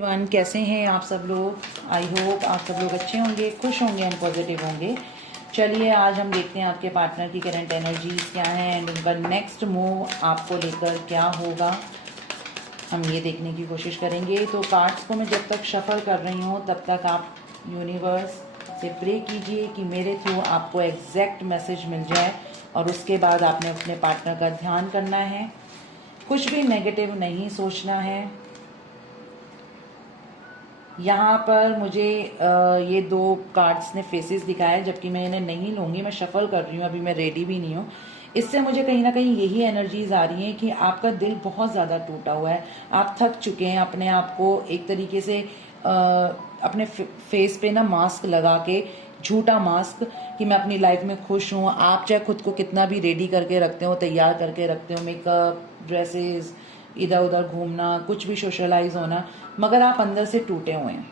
One कैसे हैं आप सब लोग। आई होप आप सब लोग अच्छे होंगे, खुश होंगे एंड पॉजिटिव होंगे। चलिए आज हम देखते हैं आपके पार्टनर की करंट एनर्जीज क्या हैं एंड उनका नेक्स्ट मूव आपको लेकर क्या होगा, हम ये देखने की कोशिश करेंगे। तो कार्ड्स को मैं जब तक शफल कर रही हूँ तब तक आप यूनिवर्स से प्रे कीजिए कि मेरे थ्रू आपको एग्जैक्ट मैसेज मिल जाए और उसके बाद आपने अपने पार्टनर का ध्यान करना है, कुछ भी नेगेटिव नहीं सोचना है। यहाँ पर मुझे ये दो कार्ड्स ने फेसेस दिखाया, जबकि मैं इन्हें नहीं लूँगी, मैं शफल कर रही हूँ, अभी मैं रेडी भी नहीं हूँ। इससे मुझे कहीं ना कहीं यही एनर्जीज आ रही हैं कि आपका दिल बहुत ज़्यादा टूटा हुआ है, आप थक चुके हैं अपने आप को एक तरीके से अपने फेस पे ना मास्क लगा के, झूठा मास्क कि मैं अपनी लाइफ में खुश हूँ। आप चाहे खुद को कितना भी रेडी करके रखते हो, तैयार करके रखते हो, मेकअप, ड्रेसेस, इधर उधर घूमना, कुछ भी सोशलाइज होना, मगर आप अंदर से टूटे हुए हैं।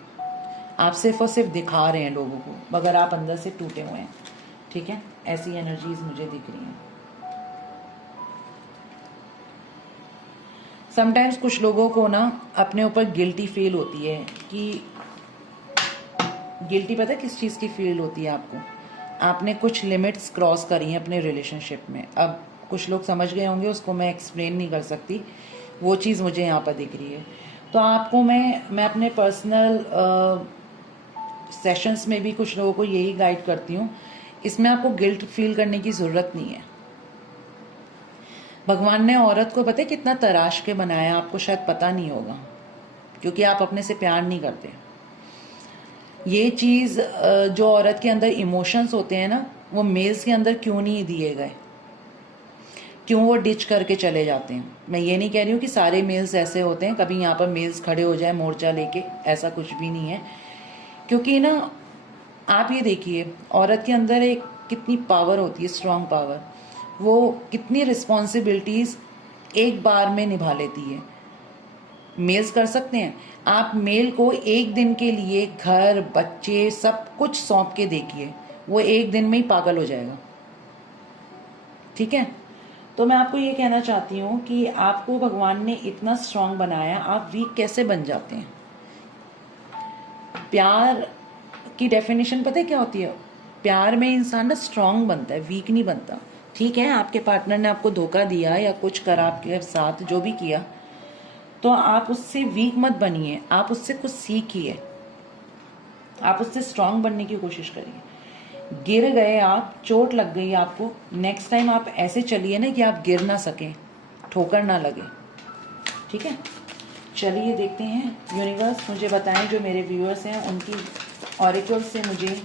आप सिर्फ और सिर्फ दिखा रहे हैं लोगों को, मगर आप अंदर से टूटे हुए हैं। ठीक है, ऐसी एनर्जीज मुझे दिख रही हैं। समटाइम्स कुछ लोगों को ना अपने ऊपर गिल्टी फील होती है कि गिल्टी, पता है किस चीज़ की फील होती है आपको? आपने कुछ लिमिट्स क्रॉस करी हैं अपने रिलेशनशिप में। अब कुछ लोग समझ गए होंगे, उसको मैं एक्सप्लेन नहीं कर सकती, वो चीज़ मुझे यहाँ पर दिख रही है। तो आपको मैं अपने पर्सनल सेशंस में भी कुछ लोगों को यही गाइड करती हूँ। इसमें आपको गिल्ट फील करने की ज़रूरत नहीं है। भगवान ने औरत को पता है कितना तराश के बनाया, आपको शायद पता नहीं होगा, क्योंकि आप अपने से प्यार नहीं करते। ये चीज़ जो औरत के अंदर इमोशंस होते हैं ना, वो मेल्स के अंदर क्यों नहीं दिए गए, क्यों वो डिच करके चले जाते हैं। मैं ये नहीं कह रही हूँ कि सारे मेल्स ऐसे होते हैं, कभी यहाँ पर मेल्स खड़े हो जाए मोर्चा लेके, ऐसा कुछ भी नहीं है। क्योंकि ना आप ये देखिए, औरत के अंदर एक कितनी पावर होती है, स्ट्रांग पावर, वो कितनी रिस्पॉन्सिबिलिटीज़ एक बार में निभा लेती है। मेल्स कर सकते हैं, आप मेल को एक दिन के लिए घर, बच्चे, सब कुछ सौंप के देखिए, वो एक दिन में ही पागल हो जाएगा। ठीक है, तो मैं आपको ये कहना चाहती हूँ कि आपको भगवान ने इतना स्ट्रांग बनाया, आप वीक कैसे बन जाते हैं? प्यार की डेफिनेशन पता है क्या होती है? प्यार में इंसान ना स्ट्रांग बनता है, वीक नहीं बनता। ठीक है, आपके पार्टनर ने आपको धोखा दिया या कुछ करा आपके साथ, जो भी किया, तो आप उससे वीक मत बनिए, आप उससे कुछ सीखिए, आप उससे स्ट्रांग बनने की कोशिश करिए। गिर गए आप, चोट लग गई आपको, नेक्स्ट टाइम आप ऐसे चलिए ना कि आप गिर ना सकें, ठोकर ना लगे। ठीक है, चलिए देखते हैं। यूनिवर्स मुझे बताएं, जो मेरे व्यूअर्स हैं उनकी ऑरेकल से मुझे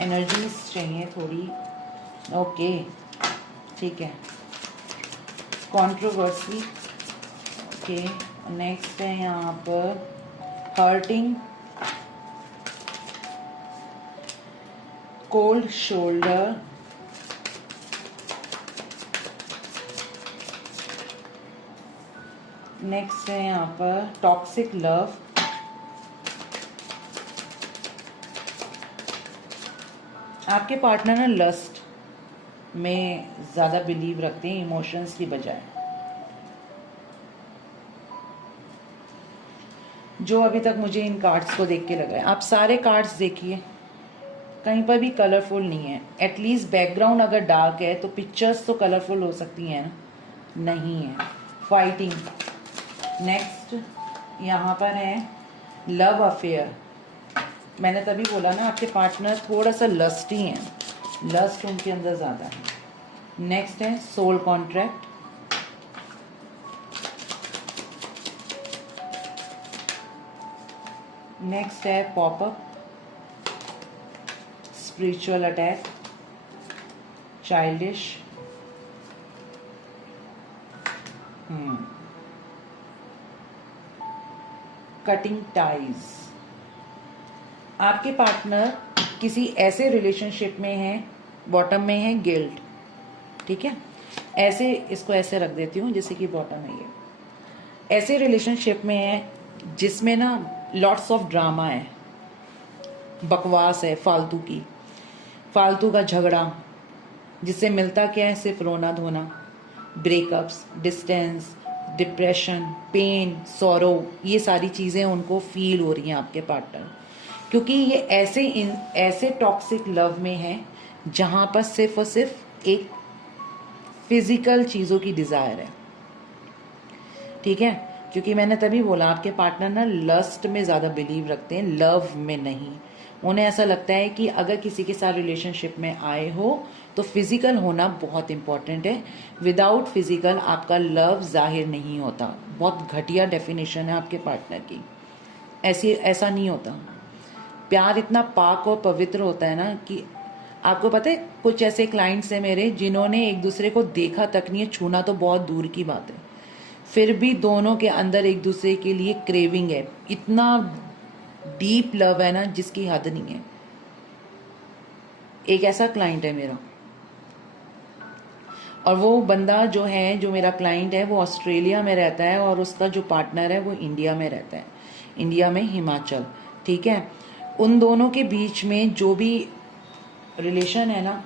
एनर्जीज चाहिए थोड़ी। ओके, ठीक है, कंट्रोवर्सी। ओके, नेक्स्ट है यहाँ पर हर्टिंग, कोल्ड शोल्डर, नेक्स्ट है यहाँ पर टॉक्सिक लव, आपके पार्टनर ना लस्ट में ज़्यादा बिलीव रखते हैं इमोशंस की बजाय। जो अभी तक मुझे इन कार्ड्स को देख के लगा है, आप सारे कार्ड्स देखिए, कहीं पर भी कलरफुल नहीं है। एटलीस्ट बैकग्राउंड अगर डार्क है तो पिक्चर्स तो कलरफुल हो सकती हैं ना, नहीं है। फाइटिंग। नेक्स्ट यहाँ पर है लव अफेयर। मैंने तभी बोला ना, आपके पार्टनर थोड़ा सा लस्टी हैं, लस्ट उनके अंदर ज़्यादा है। नेक्स्ट है सोल कॉन्ट्रैक्ट, नेक्स्ट है popup, spiritual attack, childish, cutting ties. आपके पार्टनर किसी ऐसे रिलेशनशिप में है, बॉटम में है गिल्ट। ठीक है, ऐसे इसको ऐसे रख देती हूँ जैसे कि बॉटम है ये। ऐसे रिलेशनशिप में है जिसमें ना लॉट्स ऑफ ड्रामा है, बकवास है, फालतू का झगड़ा, जिससे मिलता क्या है, सिर्फ रोना धोना, breakups, distance, depression, pain, sorrow, ये सारी चीज़ें उनको फील हो रही हैं आपके पार्टनर, क्योंकि ये ऐसे टॉक्सिक लव में है जहाँ पर सिर्फ और सिर्फ एक फिजिकल चीज़ों की डिज़ायर है। ठीक है, क्योंकि मैंने तभी बोला आपके पार्टनर ना लस्ट में ज़्यादा बिलीव रखते हैं, लव में नहीं। उन्हें ऐसा लगता है कि अगर किसी के साथ रिलेशनशिप में आए हो तो फिजिकल होना बहुत इंपॉर्टेंट है, विदाउट फिजिकल आपका लव जाहिर नहीं होता। बहुत घटिया डेफिनेशन है आपके पार्टनर की, ऐसा नहीं होता। प्यार इतना पाक और पवित्र होता है ना कि आपको पता है कुछ ऐसे क्लाइंट्स हैं मेरे जिन्होंने एक दूसरे को देखा तक नहीं है, छूना तो बहुत दूर की बात है, फिर भी दोनों के अंदर एक दूसरे के लिए क्रेविंग है, इतना डीप लव है ना जिसकी हद नहीं है। एक ऐसा क्लाइंट है मेरा, और वो बंदा जो है, जो मेरा क्लाइंट है, वो ऑस्ट्रेलिया में रहता है और उसका जो पार्टनर है वो इंडिया में रहता है, इंडिया में हिमाचल। ठीक है, उन दोनों के बीच में जो भी रिलेशन है ना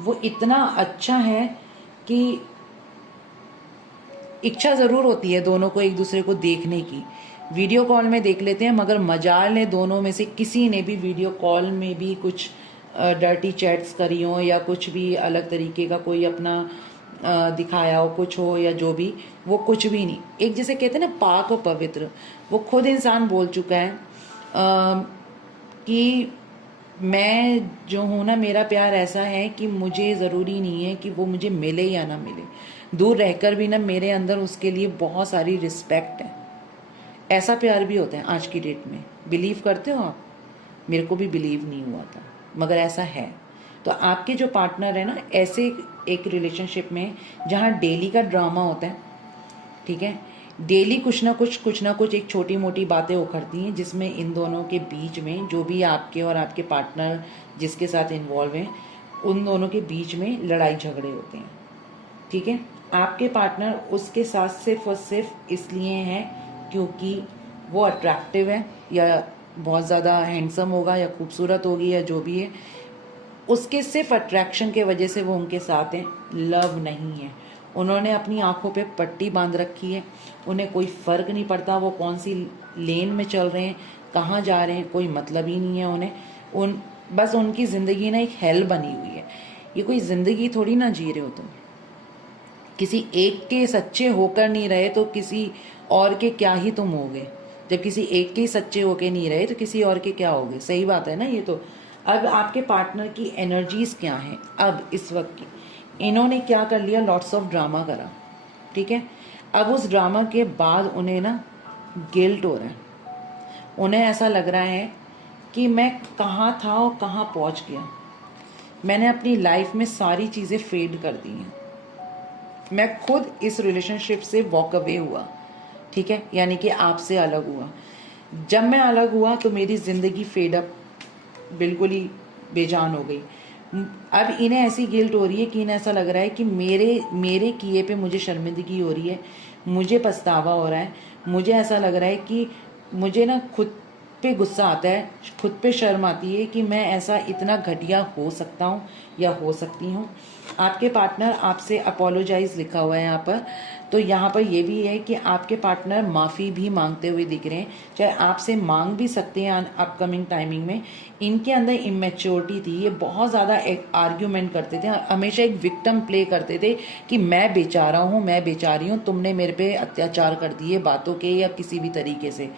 वो इतना अच्छा है कि इच्छा ज़रूर होती है दोनों को एक दूसरे को देखने की, वीडियो कॉल में देख लेते हैं, मगर मजाल है दोनों में से किसी ने भी वीडियो कॉल में भी कुछ डर्टी चैट्स करी हो या कुछ भी अलग तरीके का कोई अपना दिखाया हो कुछ हो या जो भी, वो कुछ भी नहीं। एक जैसे कहते हैं ना पाक और पवित्र, वो खुद इंसान बोल चुका है कि मैं जो हूँ ना, मेरा प्यार ऐसा है कि मुझे ज़रूरी नहीं है कि वो मुझे मिले या ना मिले, दूर रहकर भी ना मेरे अंदर उसके लिए बहुत सारी रिस्पेक्ट है। ऐसा प्यार भी होता है आज की डेट में, बिलीव करते हो आप? मेरे को भी बिलीव नहीं हुआ था, मगर ऐसा है। तो आपके जो पार्टनर है ना, ऐसे एक रिलेशनशिप में जहाँ डेली का ड्रामा होता है, ठीक है, डेली कुछ ना कुछ एक छोटी मोटी बातें उखड़ती हैं जिसमें इन दोनों के बीच में, जो भी आपके और आपके पार्टनर जिसके साथ इन्वॉल्व हैं, उन दोनों के बीच में लड़ाई झगड़े होते हैं। ठीक है, आपके पार्टनर उसके साथ सिर्फ और सिर्फ इसलिए हैं क्योंकि वो अट्रैक्टिव है या बहुत ज़्यादा हैंडसम होगा या खूबसूरत होगी या जो भी है, उसके सिर्फ अट्रैक्शन के वजह से वो उनके साथ हैं, लव नहीं है। उन्होंने अपनी आंखों पे पट्टी बांध रखी है, उन्हें कोई फ़र्क नहीं पड़ता वो कौन सी लेन में चल रहे हैं, कहाँ जा रहे हैं, कोई मतलब ही नहीं है उन्हें। बस उनकी ज़िंदगी ना एक हेल बनी हुई है। ये कोई ज़िंदगी थोड़ी ना जी रहे हो तुम। किसी एक के सच्चे होकर नहीं रहे तो किसी और के क्या ही तुम होगे। जब किसी एक के ही सच्चे होके नहीं रहे तो किसी और के क्या होगे। सही बात है ना ये तो। अब आपके पार्टनर की एनर्जीज क्या हैं अब इस वक्त की? इन्होंने क्या कर लिया, लॉट्स ऑफ ड्रामा करा। ठीक है, अब उस ड्रामा के बाद उन्हें ना गिल्ट हो रहा है। उन्हें ऐसा लग रहा है कि मैं कहाँ था और कहाँ पहुँच गया। मैंने अपनी लाइफ में सारी चीज़ें फेड कर दी हैं। मैं खुद इस रिलेशनशिप से वॉक अवे हुआ। ठीक है, यानी कि आपसे अलग हुआ। जब मैं अलग हुआ तो मेरी ज़िंदगी फेड अप, बिल्कुल ही बेजान हो गई। अब इन्हें ऐसी गिल्ट हो रही है कि इन्हें ऐसा लग रहा है कि मेरे किए पे मुझे शर्मिंदगी हो रही है, मुझे पछतावा हो रहा है। मुझे ऐसा लग रहा है कि मुझे ना खुद पे गुस्सा आता है, खुद पे शर्म आती है कि मैं ऐसा इतना घटिया हो सकता हूँ या हो सकती हूँ। आपके पार्टनर आपसे अपोलोजाइज लिखा हुआ है यहाँ पर, तो यहाँ पर ये भी है कि आपके पार्टनर माफ़ी भी मांगते हुए दिख रहे हैं। चाहे आपसे मांग भी सकते हैं अपकमिंग टाइमिंग में। इनके अंदर इमेच्योरिटी थी, ये बहुत ज़्यादा एक आर्ग्यूमेंट करते थे, हमेशा एक विक्टिम प्ले करते थे कि मैं बेचारा हूँ, मैं बेचारी हूँ, तुमने मेरे पे अत्याचार कर दिए बातों के या किसी भी तरीके से।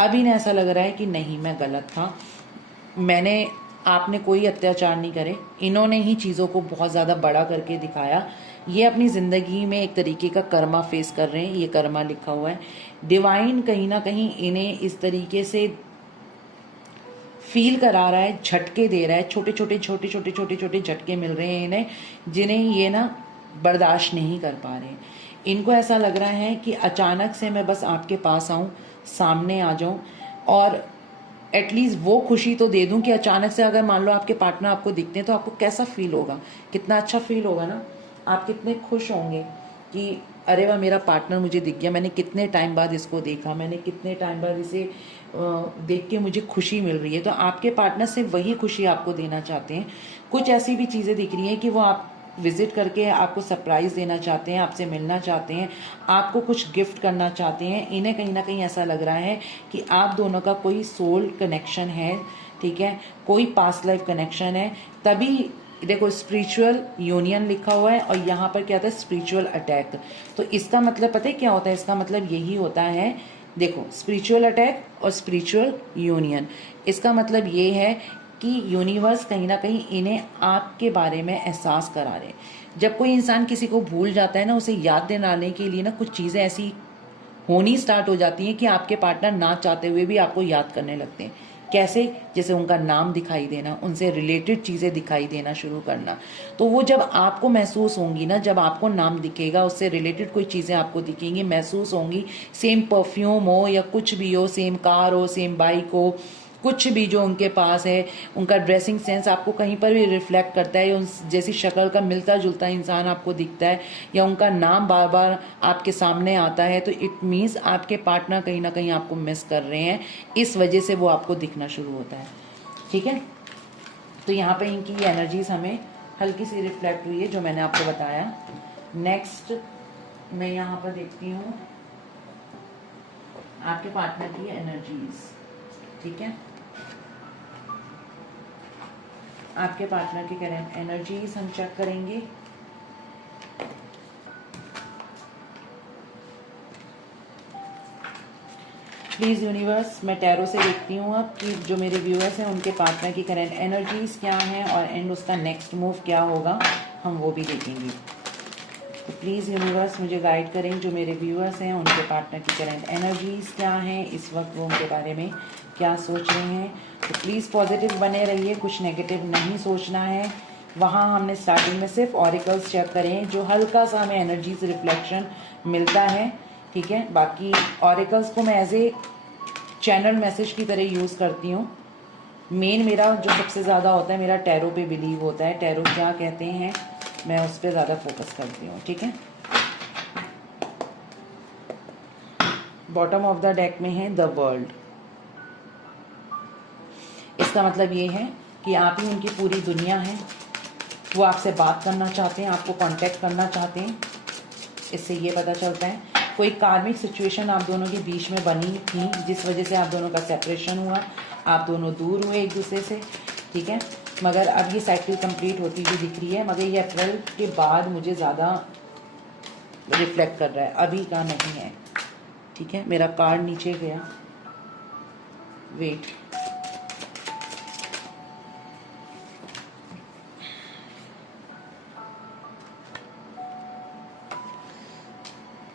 अब इन्हें ऐसा लग रहा है कि नहीं, मैं गलत था, आपने कोई अत्याचार नहीं करे, इन्होंने ही चीज़ों को बहुत ज़्यादा बड़ा करके दिखाया। ये अपनी ज़िंदगी में एक तरीके का कर्मा फेस कर रहे हैं, ये कर्मा लिखा हुआ है। डिवाइन कहीं ना कहीं इन्हें इस तरीके से फील करा रहा है, झटके दे रहा है, छोटे छोटे झटके मिल रहे हैं इन्हें, जिन्हें ये ना बर्दाश्त नहीं कर पा रहे हैं। इनको ऐसा लग रहा है कि अचानक से मैं बस आपके पास आऊँ, सामने आ जाऊँ और एटलीस्ट वो खुशी तो दे दूं कि अचानक से अगर मान लो आपके पार्टनर आपको दिखते हैं तो आपको कैसा फील होगा, कितना अच्छा फील होगा ना। आप कितने खुश होंगे कि अरे वाह, मेरा पार्टनर मुझे दिख गया, मैंने कितने टाइम बाद इसको देखा, मैंने कितने टाइम बाद इसे देख के मुझे खुशी मिल रही है। तो आपके पार्टनर से वही खुशी आपको देना चाहते हैं। कुछ ऐसी भी चीज़ें दिख रही हैं कि वो विजिट करके आपको सरप्राइज देना चाहते हैं, आपसे मिलना चाहते हैं, आपको कुछ गिफ्ट करना चाहते हैं। इन्हें कहीं ना कहीं ऐसा लग रहा है कि आप दोनों का कोई सोल कनेक्शन है, ठीक है, कोई पास्ट लाइफ कनेक्शन है। तभी देखो स्पिरिचुअल यूनियन लिखा हुआ है और यहाँ पर क्या होता है, स्पिरिचुअल अटैक। तो इसका मतलब पता है क्या होता है, इसका मतलब यही होता है, देखो स्पिरिचुअल अटैक और स्पिरिचुअल यूनियन, इसका मतलब ये है कि यूनिवर्स कहीं ना कहीं इन्हें आपके बारे में एहसास करा रहे हैं। जब कोई इंसान किसी को भूल जाता है ना, उसे याद दिलाने के लिए ना कुछ चीज़ें ऐसी होनी स्टार्ट हो जाती हैं कि आपके पार्टनर ना चाहते हुए भी आपको याद करने लगते हैं। कैसे? जैसे उनका नाम दिखाई देना, उनसे रिलेटेड चीज़ें दिखाई देना शुरू करना। तो वो जब आपको महसूस होंगी ना, जब आपको नाम दिखेगा, उससे रिलेटेड कोई चीज़ें आपको दिखेंगी, महसूस होंगी, सेम परफ्यूम हो या कुछ भी हो, सेम कार हो, सेम बाइक हो, कुछ भी जो उनके पास है, उनका ड्रेसिंग सेंस आपको कहीं पर भी रिफ्लेक्ट करता है, उन जैसी शक्ल का मिलता जुलता इंसान आपको दिखता है, या उनका नाम बार बार आपके सामने आता है, तो इट मीन्स आपके पार्टनर कहीं ना कहीं आपको मिस कर रहे हैं, इस वजह से वो आपको दिखना शुरू होता है। ठीक है, तो यहाँ पे इनकी एनर्जीज हमें हल्की सी रिफ्लेक्ट हुई है जो मैंने आपको बताया। नेक्स्ट मैं यहाँ पर देखती हूँ आपके पार्टनर की एनर्जीज। ठीक है, आपके पार्टनर की करंट एनर्जीज हम चेक करेंगे। प्लीज यूनिवर्स, मैं टैरो से देखती हूँ अब कि जो मेरे व्यूअर्स हैं उनके पार्टनर की करंट एनर्जीज क्या हैं और एंड उसका नेक्स्ट मूव क्या होगा, हम वो भी देखेंगे। तो प्लीज़ यूनिवर्स मुझे गाइड करें, जो मेरे व्यूअर्स हैं उनके पार्टनर की करंट एनर्जीज क्या हैं, इस वक्त वो उनके बारे में क्या सोच रहे हैं। तो प्लीज़ पॉजिटिव बने रहिए, कुछ नेगेटिव नहीं सोचना है। वहाँ हमने स्टार्टिंग में सिर्फ ऑरिकल्स चेक करें, जो हल्का सा हमें एनर्जीज रिफ्लेक्शन मिलता है। ठीक है, बाकी ऑरिकल्स को मैं एज ए चैनल मैसेज की तरह यूज़ करती हूँ। मेन मेरा जो सबसे ज़्यादा होता है, मेरा टैरो पे बिलीव होता है, टैरो क्या कहते हैं मैं उस पर ज़्यादा फोकस करती हूँ। ठीक है, बॉटम ऑफ द डेक में है द वर्ल्ड। इसका मतलब ये है कि आप ही उनकी पूरी दुनिया है, वो आपसे बात करना चाहते हैं, आपको कांटेक्ट करना चाहते हैं। इससे ये पता चलता है कोई कार्मिक सिचुएशन आप दोनों के बीच में बनी थी, जिस वजह से आप दोनों का सेपरेशन हुआ, आप दोनों दूर हुए एक दूसरे से। ठीक है, मगर अब ये साइकिल कंप्लीट होती हुई दिख रही है, मगर ये अप्रैल के बाद मुझे ज़्यादा रिफ्लेक्ट कर रहा है, अभी का नहीं है। ठीक है, मेरा कार्ड नीचे गया, वेट।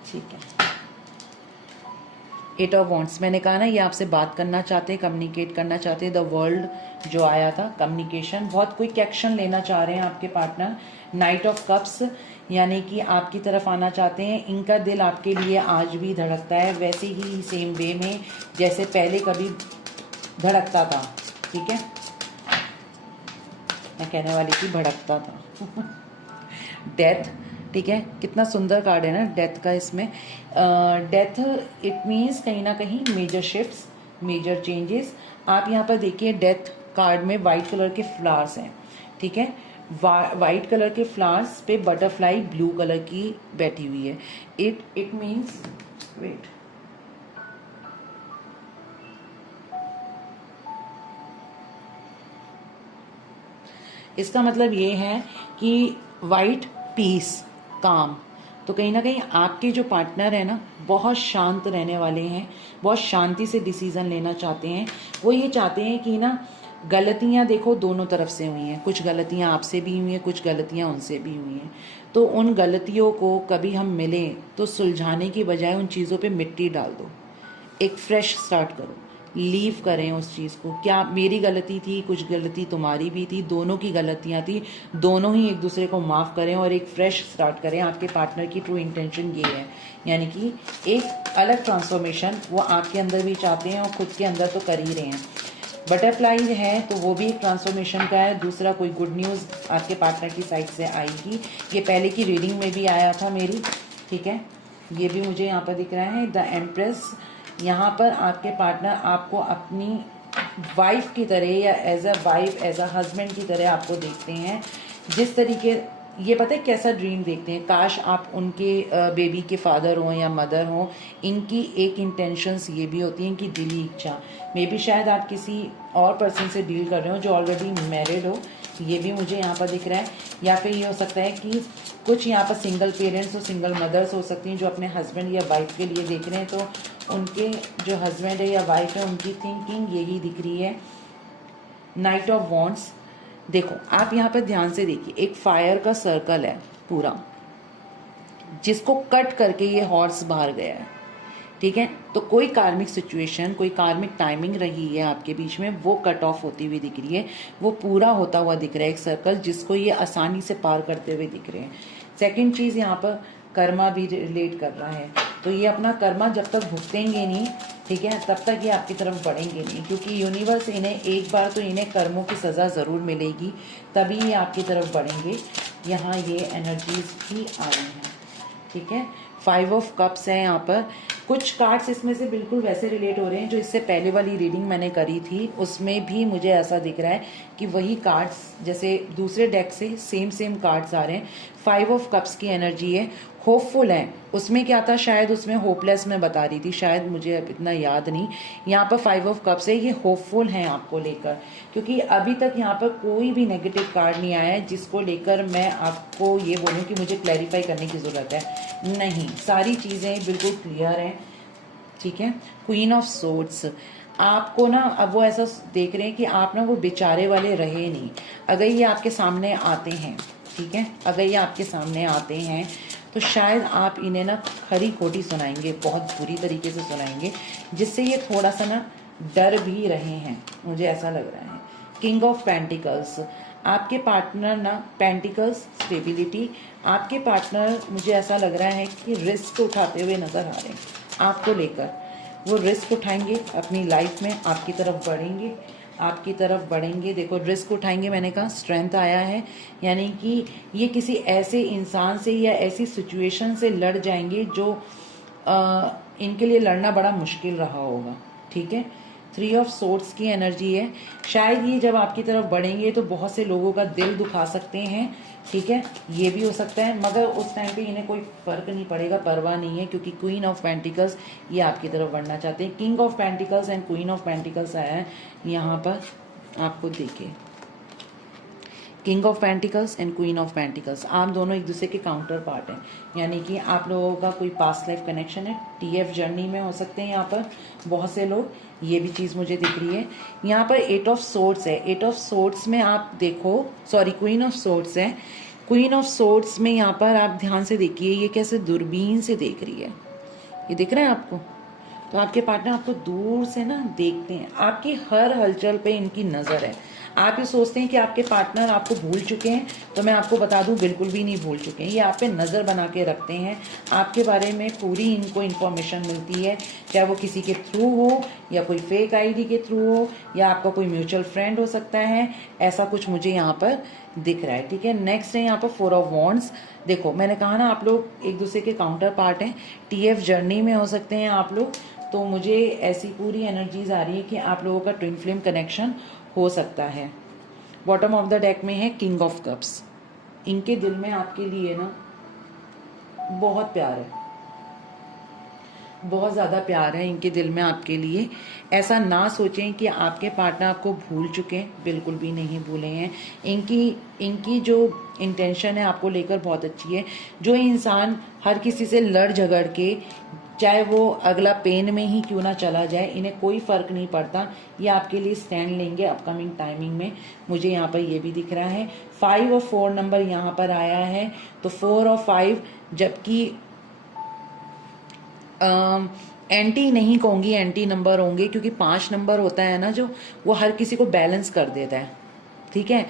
ठीक है, 8 ऑफ वॉन्ड्स, मैंने कहा ना ये आपसे बात करना चाहते हैं, कम्युनिकेट करना चाहते हैं। द वर्ल्ड जो आया था, कम्युनिकेशन, बहुत क्विक एक्शन लेना चाह रहे हैं आपके पार्टनर। नाइट ऑफ कप्स, यानी कि आपकी तरफ आना चाहते हैं। इनका दिल आपके लिए आज भी धड़कता है, वैसे ही सेम वे में जैसे पहले कभी धड़कता था। ठीक है, मैं कहने वाली थी भड़कता था। डेथ, ठीक है, कितना सुंदर कार्ड है ना डेथ का। इसमें डेथ इट मीन्स कहीं ना कहीं मेजर शिफ्ट्स, मेजर चेंजेस। आप यहाँ पर देखिए डेथ कार्ड में वाइट कलर के फ्लावर्स हैं। ठीक है, वाइट कलर के फ्लावर्स पे बटरफ्लाई ब्लू कलर की बैठी हुई है। इट मीन्स, वेट, इसका मतलब ये है कि वाइट पीस, काम। तो कहीं ना कहीं आपके जो पार्टनर है ना, बहुत शांत रहने वाले हैं, बहुत शांति से डिसीजन लेना चाहते हैं। वो ये चाहते हैं कि ना गलतियां देखो दोनों तरफ से हुई हैं, कुछ गलतियां आपसे भी हुई हैं, कुछ गलतियां उनसे भी हुई हैं। तो उन गलतियों को कभी हम मिलें तो सुलझाने की बजाय उन चीज़ों पे मिट्टी डाल दो, एक फ्रेश स्टार्ट करो, लीव करें उस चीज़ को। क्या मेरी गलती थी, कुछ गलती तुम्हारी भी थी, दोनों की गलतियां थी, दोनों ही एक दूसरे को माफ़ करें और एक फ्रेश स्टार्ट करें। आपके पार्टनर की ट्रू इंटेंशन ये है, यानी कि एक अलग ट्रांसफॉर्मेशन वो आपके अंदर भी चाहते हैं और खुद के अंदर तो कर ही रहे हैं। बटरफ्लाई है तो वो भी एक ट्रांसफॉर्मेशन का है। दूसरा, कोई गुड न्यूज़ आपके पार्टनर की साइड से आएगी। ये पहले की रीडिंग में भी आया था मेरी। ठीक है, ये भी मुझे यहाँ पर दिख रहा है द एम्प्रेस। यहाँ पर आपके पार्टनर आपको अपनी वाइफ की तरह या as a wife, as a husband की तरह आपको देखते हैं। जिस तरीके ये पता है कैसा ड्रीम देखते हैं, काश आप उनके बेबी के फादर हों या मदर हों। इनकी एक इंटेंशंस ये भी होती हैं कि दिली इच्छा, मे बी शायद आप किसी और पर्सन से डील कर रहे हो जो ऑलरेडी मैरिड हो, ये भी मुझे यहाँ पर दिख रहा है। या फिर ये हो सकता है कि कुछ यहाँ पर सिंगल पेरेंट्स और सिंगल मदर्स हो सकती हैं जो अपने हस्बैंड या वाइफ के लिए देख रहे हैं, तो उनके जो हस्बैंड है या वाइफ है उनकी थिंकिंग यही दिख रही है। नाइट ऑफ वॉन्ड्स, देखो आप यहाँ पर ध्यान से देखिए, एक फायर का सर्कल है पूरा, जिसको कट करके ये हॉर्स बाहर गया है, ठीक है। तो कोई कार्मिक सिचुएशन, कोई कार्मिक टाइमिंग रही है आपके बीच में, वो कट ऑफ होती हुई दिख रही है, वो पूरा होता हुआ दिख रहा है एक सर्कल, जिसको ये आसानी से पार करते हुए दिख रहे हैं। सेकंड चीज यहाँ पर कर्मा भी रिलेट कर रहा है, तो ये अपना कर्मा जब तक भुगतेंगे नहीं, ठीक है, तब तक ये आपकी तरफ बढ़ेंगे नहीं, क्योंकि यूनिवर्स इन्हें एक बार तो इन्हें कर्मों की सज़ा ज़रूर मिलेगी, तभी ये आपकी तरफ बढ़ेंगे। यहाँ ये एनर्जीज भी आ रही हैं, ठीक है। 5 ऑफ कप्स है यहाँ पर। कुछ कार्ड्स इसमें से बिल्कुल वैसे रिलेट हो रहे हैं जो इससे पहले वाली रीडिंग मैंने करी थी, उसमें भी मुझे ऐसा दिख रहा है कि वही कार्ड्स जैसे दूसरे डेक से सेम कार्ड्स आ रहे हैं। 5 ऑफ कप्स की एनर्जी है, होपफुल है। उसमें क्या था, शायद उसमें होपलेस मैं बता रही थी, शायद, मुझे अब इतना याद नहीं। यहाँ पर 5 ऑफ कप्स है, ये होपफुल हैं आपको लेकर, क्योंकि अभी तक यहाँ पर कोई भी नेगेटिव कार्ड नहीं आया है जिसको लेकर मैं आपको ये बोलूँ कि मुझे क्लैरिफाई करने की ज़रूरत है। नहीं, सारी चीज़ें बिल्कुल क्लियर हैं, ठीक है। क्वीन ऑफ सोर्ड्स, आपको ना अब वो ऐसा देख रहे हैं कि आप ना वो बेचारे वाले रहे नहीं। अगर ये आपके सामने आते हैं, ठीक है, अगर ये आपके सामने आते हैं तो शायद आप इन्हें ना खरी खोटी सुनाएंगे, बहुत बुरी तरीके से सुनाएंगे, जिससे ये थोड़ा सा ना डर भी रहे हैं, मुझे ऐसा लग रहा है। किंग ऑफ पेंटिकल्स, आपके पार्टनर ना, पेंटिकल्स स्टेबिलिटी, आपके पार्टनर मुझे ऐसा लग रहा है कि रिस्क उठाते हुए नजर आ रहे हैं आपको लेकर। वो रिस्क उठाएंगे अपनी लाइफ में, आपकी तरफ बढ़ेंगे, आपकी तरफ बढ़ेंगे। देखो रिस्क उठाएंगे, मैंने कहा स्ट्रेंथ आया है, यानी कि ये किसी ऐसे इंसान से या ऐसी सिचुएशन से लड़ जाएंगे जो इनके लिए लड़ना बड़ा मुश्किल रहा होगा, ठीक है। 3 ऑफ सोर्ड्स की एनर्जी है, शायद ये जब आपकी तरफ बढ़ेंगे तो बहुत से लोगों का दिल दुखा सकते हैं, ठीक है, ये भी हो सकता है, मगर उस टाइम पे इन्हें कोई फर्क नहीं पड़ेगा, परवाह नहीं है, क्योंकि क्वीन ऑफ पेंटिकल्स ये आपकी तरफ बढ़ना चाहते हैं। King of pentacles and queen of pentacles आया है यहाँ पर, आपको देखिए, king of pentacles and queen of pentacles, आप दोनों एक दूसरे के काउंटर पार्ट हैं, यानी कि आप लोगों का कोई पास्ट लाइफ कनेक्शन है, TF जर्नी में हो सकते हैं यहाँ पर बहुत से लोग, ये भी चीज़ मुझे दिख रही है। यहाँ पर 8 ऑफ सोर्ड्स है, 8 ऑफ सोर्ड्स में आप देखो, सॉरी क्वीन ऑफ सोर्ड्स है, क्वीन ऑफ सोर्ड्स में यहाँ पर आप ध्यान से देखिए, ये कैसे दूरबीन से देख रही है, ये दिख रहा है आपको। तो आपके पार्टनर आपको दूर से ना देखते हैं, आपकी हर हलचल पे इनकी नज़र है। आप ये सोचते हैं कि आपके पार्टनर आपको भूल चुके हैं, तो मैं आपको बता दूं बिल्कुल भी नहीं भूल चुके हैं, ये आप पे नज़र बना के रखते हैं, आपके बारे में पूरी इनको इन्फॉर्मेशन मिलती है, चाहे वो किसी के थ्रू हो या कोई फेक आईडी के थ्रू हो या आपका कोई म्यूचुअल फ्रेंड हो सकता है, ऐसा कुछ मुझे यहाँ पर दिख रहा है, ठीक है। नेक्स्ट है यहाँ पर 4 ऑफ वॉन्ड्स, देखो मैंने कहा ना आप लोग एक दूसरे के काउंटर पार्ट हैं, TF जर्नी में हो सकते हैं आप लोग, तो मुझे ऐसी पूरी एनर्जीज आ रही है कि आप लोगों का ट्विन फ्लेम कनेक्शन हो सकता है। बॉटम ऑफ द डेक में है किंग ऑफ कप्स, इनके दिल में आपके लिए ना बहुत प्यार है, बहुत ज़्यादा प्यार है इनके दिल में आपके लिए। ऐसा ना सोचें कि आपके पार्टनर आपको भूल चुके हैं, बिल्कुल भी नहीं भूले हैं। इनकी जो इंटेंशन है आपको लेकर बहुत अच्छी है। जो इंसान हर किसी से लड़ झगड़ के, चाहे वो अगला पेन में ही क्यों ना चला जाए, इन्हें कोई फर्क नहीं पड़ता, ये आपके लिए स्टैंड लेंगे अपकमिंग टाइमिंग में, मुझे यहाँ पर ये भी दिख रहा है। 5 और 4 नंबर यहाँ पर आया है, तो 4 और 5, जबकि एंटी नहीं कहूँगी, एंटी नंबर होंगे, क्योंकि 5 नंबर होता है ना जो, वो हर किसी को बैलेंस कर देता है, ठीक है,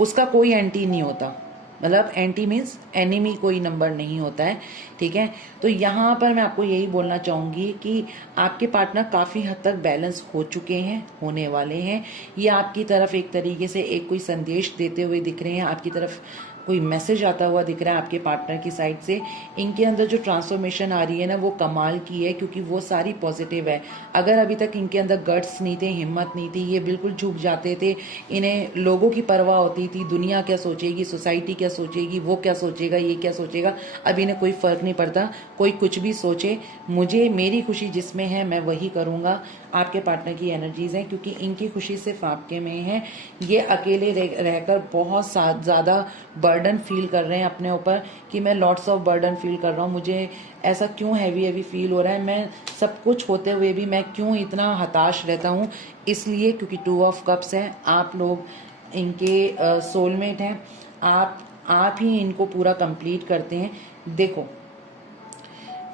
उसका कोई एंटी नहीं होता, मतलब एंटी मीन्स एनिमी कोई नंबर नहीं होता है, ठीक है। तो यहाँ पर मैं आपको यही बोलना चाहूँगी कि आपके पार्टनर काफ़ी हद तक बैलेंस हो चुके हैं, होने वाले हैं, ये आपकी तरफ एक तरीके से एक कोई संदेश देते हुए दिख रहे हैं, आपकी तरफ कोई मैसेज आता हुआ दिख रहा है आपके पार्टनर की साइड से। इनके अंदर जो ट्रांसफॉर्मेशन आ रही है ना वो कमाल की है, क्योंकि वो सारी पॉजिटिव है। अगर अभी तक इनके अंदर गट्स नहीं थे, हिम्मत नहीं थी, ये बिल्कुल झुक जाते थे, इन्हें लोगों की परवाह होती थी, दुनिया क्या सोचेगी, सोसाइटी क्या सोचेगी, वो क्या सोचेगा, ये क्या सोचेगा, अब इन्हें कोई फर्क नहीं पड़ता। कोई कुछ भी सोचे, मुझे मेरी खुशी जिसमें है मैं वही करूँगा। आपके पार्टनर की एनर्जीज़ हैं, क्योंकि इनकी खुशी सिर्फ आपके में है। ये अकेले रहकर बहुत ज़्यादा बर्डन फील कर रहे हैं अपने ऊपर, कि मैं लॉट्स ऑफ बर्डन फील कर रहा हूँ, मुझे ऐसा क्यों हैवी फील हो रहा है, मैं सब कुछ होते हुए भी मैं क्यों इतना हताश रहता हूँ। इसलिए क्योंकि 2 ऑफ कप्स है, आप लोग इनके सोलमेट हैं, आप ही इनको पूरा कंप्लीट करते हैं। देखो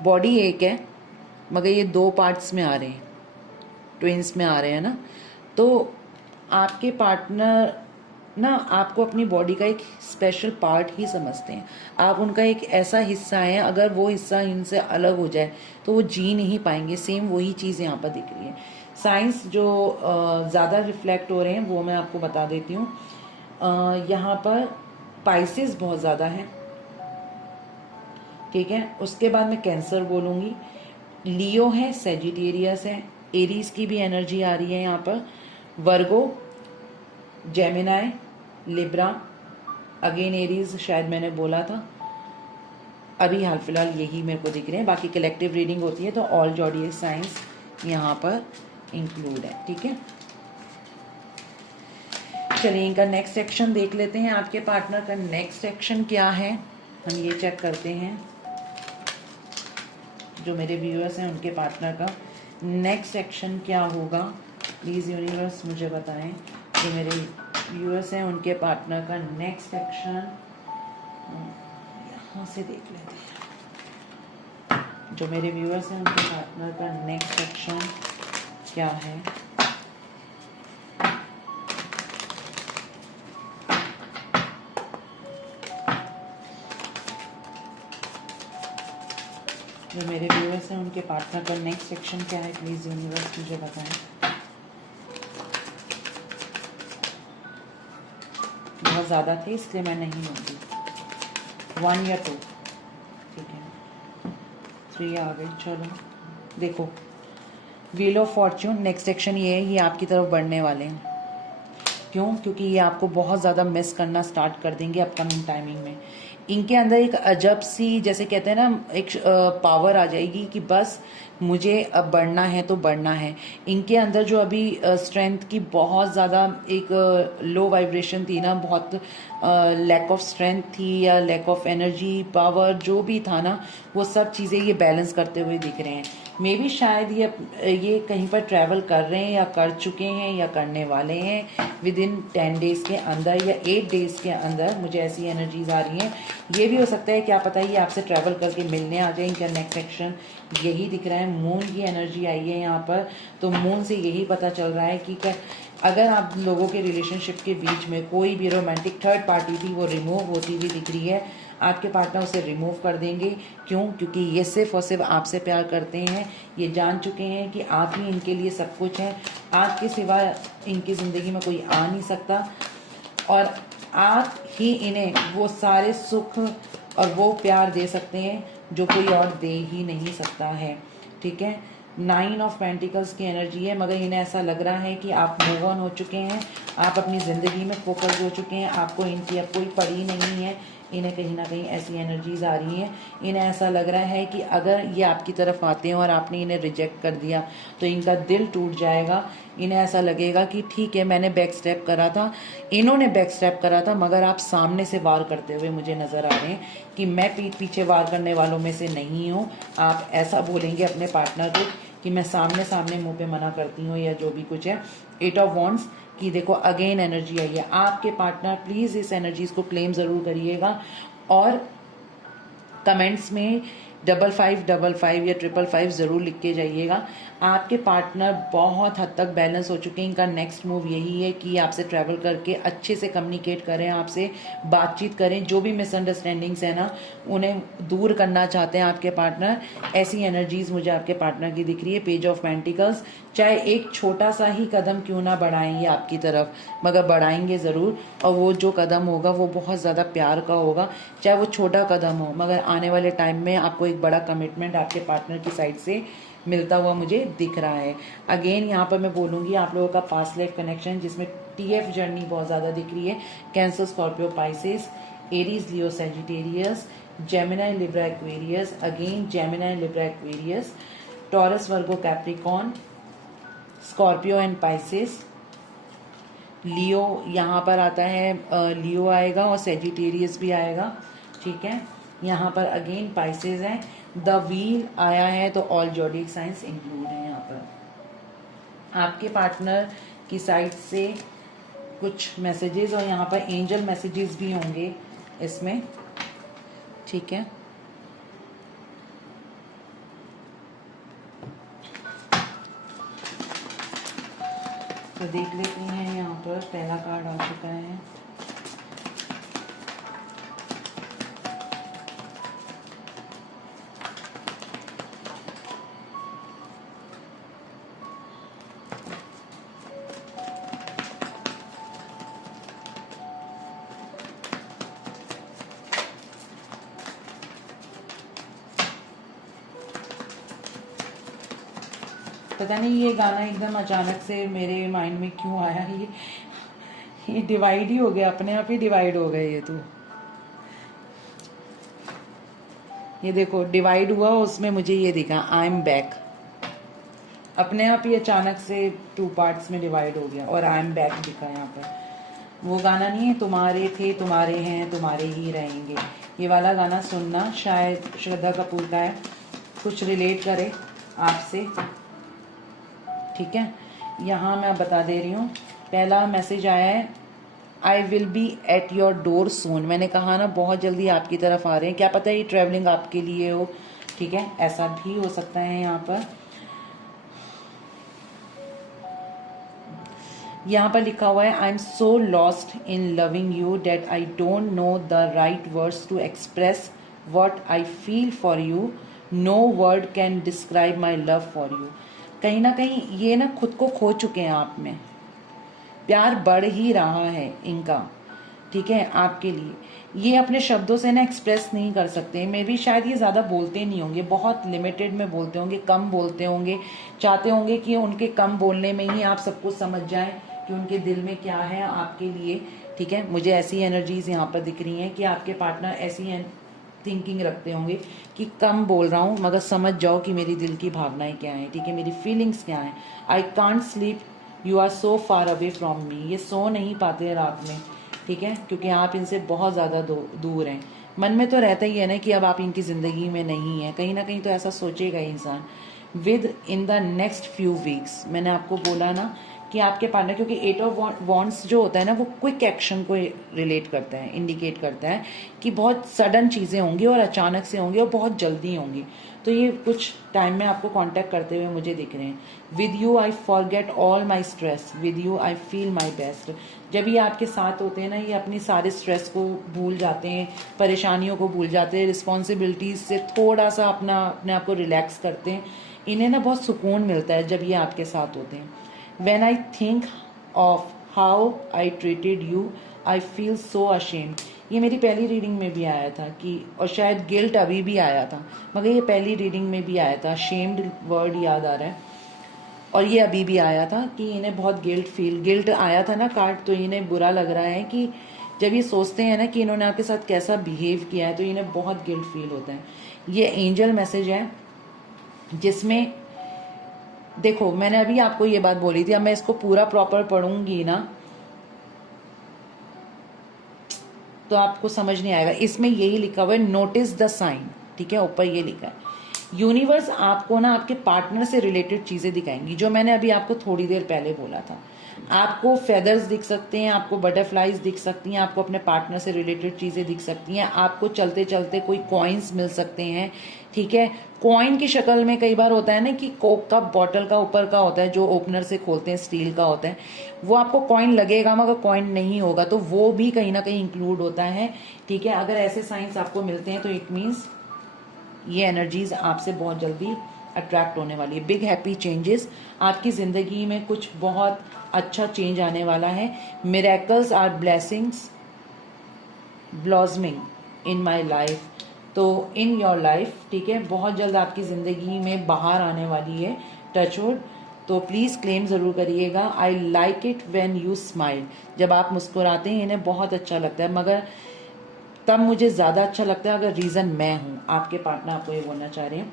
बॉडी एक है मगर ये 2 पार्ट्स में आ रहे हैं, ट्विंस में आ रहे हैं ना। तो आपके पार्टनर ना आपको अपनी बॉडी का एक स्पेशल पार्ट ही समझते हैं, आप उनका एक ऐसा हिस्सा है, अगर वो हिस्सा इनसे अलग हो जाए तो वो जी नहीं पाएंगे। सेम वही चीज़ यहाँ पर दिख रही है। साइंस जो ज़्यादा रिफ्लेक्ट हो रहे हैं वो मैं आपको बता देती हूँ। यहाँ पर पाइसेस बहुत ज़्यादा है, ठीक है। उसके बाद मैं कैंसर बोलूँगी, लियो है, सेजिटेरियस है, एरीज की भी एनर्जी आ रही है यहाँ पर, वर्गो, जेमिनाई, लिब्रा, अगेन एरीज शायद मैंने बोला था। अभी हाल फिलहाल यही मेरे को दिख रहे हैं, बाकी कलेक्टिव रीडिंग होती है तो ऑल जॉडियक साइंस यहाँ पर इंक्लूड है, ठीक है। चलिए इनका नेक्स्ट सेक्शन देख लेते हैं। आपके पार्टनर का नेक्स्ट सेक्शन क्या है हम ये चेक करते हैं। जो मेरे व्यूअर्स हैं उनके पार्टनर का नेक्स्ट सेक्शन क्या होगा, प्लीज़ यूनिवर्स मुझे बताएं। जो मेरे व्यूअर्स हैं उनके पार्टनर का नेक्स्ट सेक्शन यहाँ से देख लेते हैं। जो मेरे व्यूअर्स हैं उनके पार्टनर का नेक्स्ट सेक्शन क्या है। जो मेरे व्यूअर्स हैं उनके पार्टनर का नेक्स्ट सेक्शन क्या है, प्लीज़ यूनिवर्स मुझे बताएं। बहुत ज़्यादा थे इसलिए मैं नहीं लूँगी। 1 या 2, ठीक है। 3 आ गए, चलो देखो। Wheel of Fortune next section ये है, ये आपकी तरफ बढ़ने वाले हैं। क्यों? क्योंकि ये आपको बहुत ज़्यादा मिस करना स्टार्ट कर देंगे अपकमिंग टाइमिंग में। इनके अंदर एक अजब सी, जैसे कहते हैं ना, एक पावर आ जाएगी कि बस मुझे अब बढ़ना है तो बढ़ना है। इनके अंदर जो अभी स्ट्रेंथ की बहुत ज़्यादा एक लो वाइब्रेशन थी ना, बहुत लैक ऑफ स्ट्रेंथ थी या लैक ऑफ एनर्जी पावर जो भी था ना, वो सब चीज़ें ये बैलेंस करते हुए दिख रहे हैं। मे बी शायद ये कहीं पर ट्रैवल कर रहे हैं या कर चुके हैं या करने वाले हैं विद इन 10 डेज़ के अंदर या 8 डेज़ के अंदर। मुझे ऐसी एनर्जीज आ रही हैं। ये भी हो सकता है, क्या पता ये आपसे ट्रैवल करके मिलने आ जाए। इनका नेक्स्ट सेक्शन यही दिख रहा है। मून की एनर्जी आई है यहाँ पर, तो मून से यही पता चल रहा है कि अगर आप लोगों के रिलेशनशिप के बीच में कोई भी रोमांटिक थर्ड पार्टी थी वो रिमूव होती हुई दिख रही है। आपके पार्टनर उसे रिमूव कर देंगे। क्यों? क्योंकि ये सिर्फ और सिर्फ आपसे प्यार करते हैं। ये जान चुके हैं कि आप ही इनके लिए सब कुछ हैं। आपके सिवा इनकी ज़िंदगी में कोई आ नहीं सकता और आप ही इन्हें वो सारे सुख और वो प्यार दे सकते हैं जो कोई और दे ही नहीं सकता है, ठीक है। 9 ऑफ पेंटिकल्स की एनर्जी है, मगर इन्हें ऐसा लग रहा है कि आप मूव ऑन हो चुके हैं, आप अपनी ज़िंदगी में फोकस हो चुके हैं, आपको इनकी अब कोई पड़ी नहीं है। इन्हें कहीं ना कहीं ऐसी एनर्जीज आ रही हैं, इन्हें ऐसा लग रहा है कि अगर ये आपकी तरफ आते हैं और आपने इन्हें रिजेक्ट कर दिया तो इनका दिल टूट जाएगा। इन्हें ऐसा लगेगा कि ठीक है, मैंने बैक स्टेप करा था, इन्होंने बैक स्टेप करा था, मगर आप सामने से वार करते हुए मुझे नज़र आ रहे हैं कि मैं पीठ पीछे वार करने वालों में से नहीं हूँ। आप ऐसा बोलेंगे अपने पार्टनर को कि मैं सामने सामने मुंह पे मना करती हूँ या जो भी कुछ है। 8 ऑफ वॉन्ड्स की देखो अगेन एनर्जी आई है। आपके पार्टनर प्लीज़ इस एनर्जीज को क्लेम ज़रूर करिएगा और कमेंट्स में 5555 या 555 ज़रूर लिख के जाइएगा। आपके पार्टनर बहुत हद तक बैलेंस हो चुके हैं। इनका नेक्स्ट मूव यही है कि आपसे ट्रैवल करके अच्छे से कम्युनिकेट करें, आपसे बातचीत करें, जो भी मिसअंडरस्टैंडिंग्स है ना उन्हें दूर करना चाहते हैं आपके पार्टनर। ऐसी एनर्जीज मुझे आपके पार्टनर की दिख रही है। पेज ऑफ पेंटिकल्स चाहे एक छोटा सा ही कदम क्यों ना बढ़ाएंगे आपकी तरफ, मगर बढ़ाएंगे ज़रूर। और वो जो कदम होगा वो बहुत ज़्यादा प्यार का होगा, चाहे वो छोटा कदम हो, मगर आने वाले टाइम में आपको एक बड़ा कमिटमेंट आपके पार्टनर की साइड से मिलता हुआ मुझे दिख रहा है। अगेन यहाँ पर मैं बोलूँगी आप लोगों का पास्ट लाइफ कनेक्शन, जिसमें TF जर्नी बहुत ज़्यादा दिख रही है। Cancer, Scorpio, Pisces, Aries, Leo, Sagittarius, Gemini, Libra, Aquarius, again Gemini, Libra, Aquarius, Taurus, Virgo, Capricorn, Scorpio and Pisces, Leo यहाँ पर आता है, लियो आएगा और सेजिटेरियस भी आएगा, ठीक है। यहाँ पर अगेन पाइसेस है, द व्हील आया है, तो ऑल ज़ोडिएक साइंस इंक्लूड है यहाँ पर। आपके पार्टनर की साइड से कुछ मैसेजेस और यहाँ पर एंजल मैसेजेस भी होंगे इसमें, ठीक है। तो देख लेते हैं, यहाँ पर पहला कार्ड आ चुका है। पता नहीं ये गाना एकदम अचानक से मेरे माइंड में क्यों आया, ये डिवाइड ही हो गया, अपने आप ही डिवाइड हो गए ये। तो ये देखो डिवाइड हुआ, उसमें मुझे ये दिखा आई एम बैक, अपने आप ही अचानक से 2 पार्ट्स में डिवाइड हो गया और आई एम बैक दिखा यहाँ पर। वो गाना नहीं है तुम्हारे थे तुम्हारे हैं तुम्हारे ही रहेंगे, ये वाला गाना सुनना, शायद श्रद्धा कपूर का है, कुछ रिलेट करे आपसे, ठीक है। यहाँ मैं बता दे रही हूँ, पहला मैसेज आया है I will be at your door soon. मैंने कहा ना बहुत जल्दी आपकी तरफ आ रहे हैं, क्या पता ये ट्रैवलिंग आपके लिए हो, ठीक है, ऐसा भी हो सकता है। यहाँ पर लिखा हुआ है I am so lost in loving you that I don't know the right words to express what I feel for you, no word can describe my love for you. कहीं ना कहीं ये ना खुद को खो चुके हैं आप में, प्यार बढ़ ही रहा है इनका, ठीक है, आपके लिए। ये अपने शब्दों से ना एक्सप्रेस नहीं कर सकते, मे भी शायद ये ज़्यादा बोलते नहीं होंगे, बहुत लिमिटेड में बोलते होंगे, कम बोलते होंगे, चाहते होंगे कि उनके कम बोलने में ही आप सब कुछ समझ जाएं कि उनके दिल में क्या है आपके लिए, ठीक है। मुझे ऐसी एनर्जीज यहाँ पर दिख रही हैं कि आपके पार्टनर ऐसी थिंकिंग रखते होंगे कि कम बोल रहा हूँ मगर समझ जाओ कि मेरी दिल की भावनाएं क्या हैं, ठीक है, मेरी फीलिंग्स क्या हैं। I can't sleep you are so far away from me, ये सो नहीं पाते रात में, ठीक है, क्योंकि आप इनसे बहुत ज़्यादा दूर हैं। मन में तो रहता ही है ना कि अब आप इनकी ज़िंदगी में नहीं है, कहीं ना कहीं तो ऐसा सोचेगा इंसान। With in the next few weeks, मैंने आपको बोला ना कि आपके पार्टनर, क्योंकि 8 ऑफ वॉन्ड्स जो होता है ना वो क्विक एक्शन को रिलेट करता है, इंडिकेट करता है कि बहुत सडन चीज़ें होंगी और अचानक से होंगी और बहुत जल्दी होंगी। तो ये कुछ टाइम में आपको कांटेक्ट करते हुए मुझे दिख रहे हैं। With you I forget all my stress, with you I feel my best. जब ये आपके साथ होते हैं ना, ये अपनी सारे स्ट्रेस को भूल जाते हैं, परेशानियों को भूल जाते हैं, रिस्पॉन्सिबिलिटीज से थोड़ा सा अपने आप को रिलैक्स करते हैं। इन्हें ना बहुत सुकून मिलता है जब ये आपके साथ होते हैं। When I think of how I treated you, I feel so ashamed. ये मेरी पहली रीडिंग में भी आया था कि, और शायद गिल्ट अभी भी आया था, मगर ये पहली रीडिंग में भी आया था, शेम्ड वर्ड याद आ रहा है, और ये अभी भी आया था कि इन्हें बहुत गिल्ट आया था ना कार्ड, तो इन्हें बुरा लग रहा है कि जब ये सोचते हैं ना कि इन्होंने आपके साथ कैसा बिहेव किया है, तो इन्हें बहुत गिल्ट फील होता है। ये एंजल मैसेज है जिसमें देखो, मैंने अभी आपको ये बात बोली थी, अब मैं इसको पूरा प्रॉपर पढ़ूंगी ना तो आपको समझ नहीं आएगा। इसमें यही लिखा हुआ है नोटिस द साइन, ठीक है, ऊपर ये लिखा है यूनिवर्स आपको ना आपके पार्टनर से रिलेटेड चीजें दिखाएंगी, जो मैंने अभी आपको थोड़ी देर पहले बोला था। आपको फेदर्स दिख सकते हैं, आपको बटरफ्लाईज दिख सकती हैं, आपको अपने पार्टनर से रिलेटेड चीजें दिख सकती हैं, आपको चलते चलते कोई कॉइन्स मिल सकते हैं, ठीक है। कॉइन की शक्ल में कई बार होता है ना कि कोक का बॉटल का ऊपर का होता है जो ओपनर से खोलते हैं, स्टील का होता है, वो आपको कॉइन लगेगा मगर कॉइन नहीं होगा, तो वो भी कहीं ना कहीं इंक्लूड होता है, ठीक है। अगर ऐसे साइंस आपको मिलते हैं तो इट मीन्स ये एनर्जीज आपसे बहुत जल्दी अट्रैक्ट होने वाली है। बिग हैप्पी चेंजेस, आपकी ज़िंदगी में कुछ बहुत अच्छा चेंज आने वाला है। Miracles are blessings blossoming in my life, तो इन योर लाइफ, ठीक है, बहुत जल्द आपकी ज़िंदगी में बाहर आने वाली है, टचवुड। तो प्लीज़ क्लेम ज़रूर करिएगा। I like it when you smile, जब आप मुस्कुराते हैं इन्हें बहुत अच्छा लगता है, मगर तब मुझे ज़्यादा अच्छा लगता है अगर रीज़न मैं हूँ। आपके पार्टनर आपको ये बोलना चाह रहे हैं।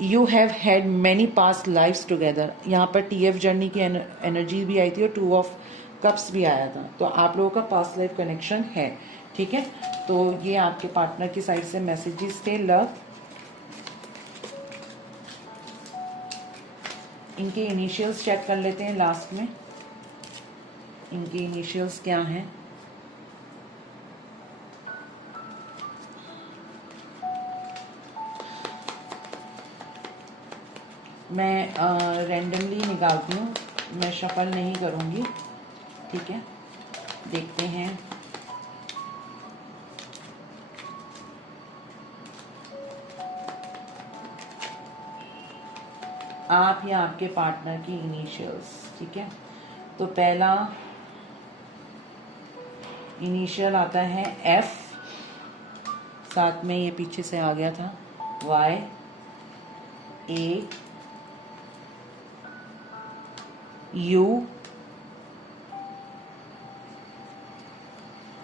You have had many past lives together, यहाँ पर TF जर्नी की एनर्जी भी आई थी और 2 ऑफ कप्स भी आया था, तो आप लोगों का पास्ट लाइफ कनेक्शन है, ठीक है। तो ये आपके पार्टनर की साइड से मैसेजेस थे लव। इनके इनिशियल्स चेक कर लेते हैं लास्ट में, इनके इनिशियल्स क्या हैं। मैं रैंडमली निकालती हूँ, मैं शफल नहीं करूँगी, ठीक है। देखते हैं। आप या आपके पार्टनर की इनिशियल्स, ठीक है। तो पहला इनिशियल आता है F, साथ में ये पीछे से आ गया था Y, A, U,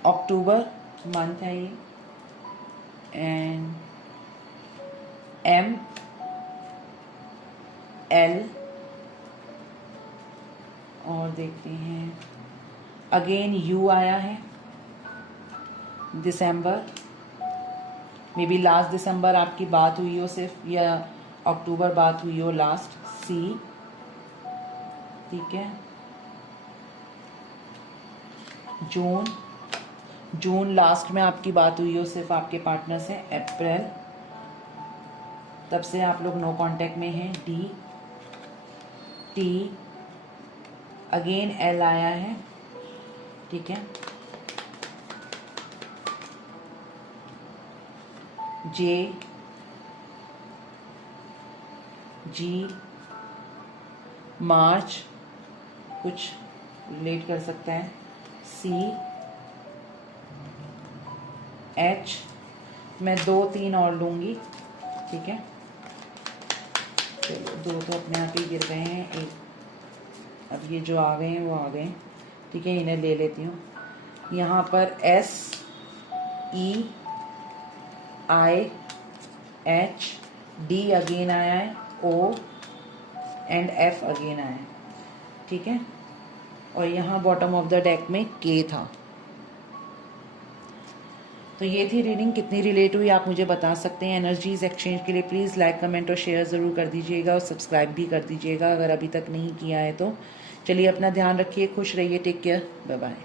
October month है ये, एंड M, L, और देखते हैं अगेन U आया है, दिसंबर, मे बी लास्ट दिसंबर आपकी बात हुई हो सिर्फ, या अक्टूबर बात हुई हो लास्ट, C, ठीक है। जून लास्ट में आपकी बात हुई हो सिर्फ आपके पार्टनर से, अप्रैल, तब से आप लोग नो कांटेक्ट में हैं, D, T, अगेन L आया है, ठीक है। J, G, मार्च, कुछ रिलेट कर सकता है, C, H, मैं 2-3 और लूँगी, ठीक है। चलो 2 तो अपने आप ही गिर गए हैं, एक अब ये जो आ गए हैं वो आ गए, ठीक है, इन्हें ले लेती हूँ। यहाँ पर S, E, I, H, D again आया है, O एंड F अगेन आया है, ठीक है। और यहाँ बॉटम ऑफ द डेक में K था। तो ये थी रीडिंग, कितनी रिलेट हुई आप मुझे बता सकते हैं। एनर्जीज एक्सचेंज के लिए प्लीज़ लाइक, कमेंट और शेयर ज़रूर कर दीजिएगा, और सब्सक्राइब भी कर दीजिएगा अगर अभी तक नहीं किया है तो। चलिए अपना ध्यान रखिए, खुश रहिए, टेक केयर, बाय बाय।